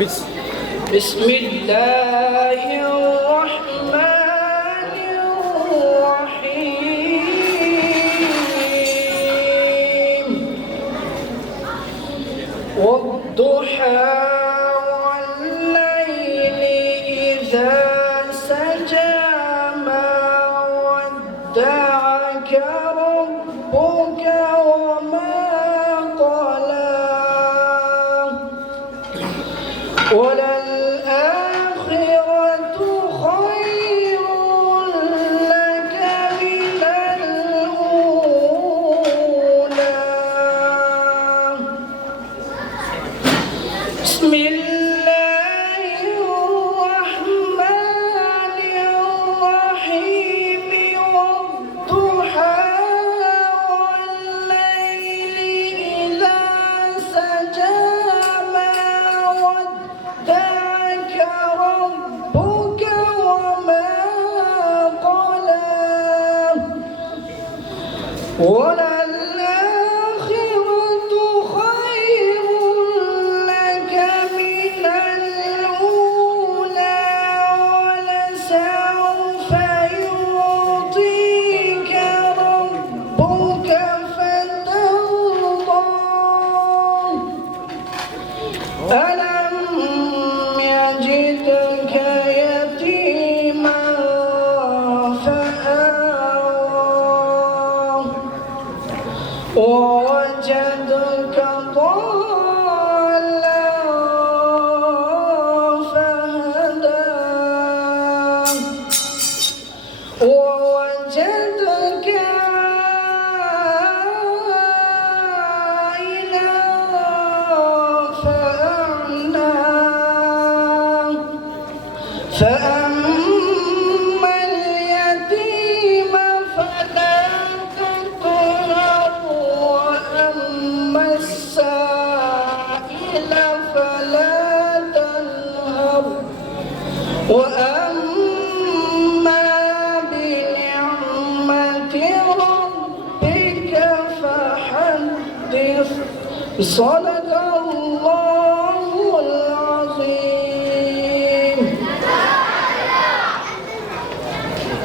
بسم الله الرحمن الرحيم والضحى والليل إذا سجى ما ودعك ربك وما قلى وللآخرة خير لك من الأولى بسم الله الرحمن الرحيم والضحى والليل إذا سجى ما ودعك ربك وما قلى وللآخرة خير لك من الأولى ولسوف يعطيك ربك فترضى ألم يجدك يتيما فآوى ووجدك ضالا فهدى ووجدك عائلا فأغنى فأما اليتيم فلا تقهر وأما السائل فلا تنهر وأما بنعمة ربك فحدث. صدق